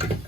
Thank you.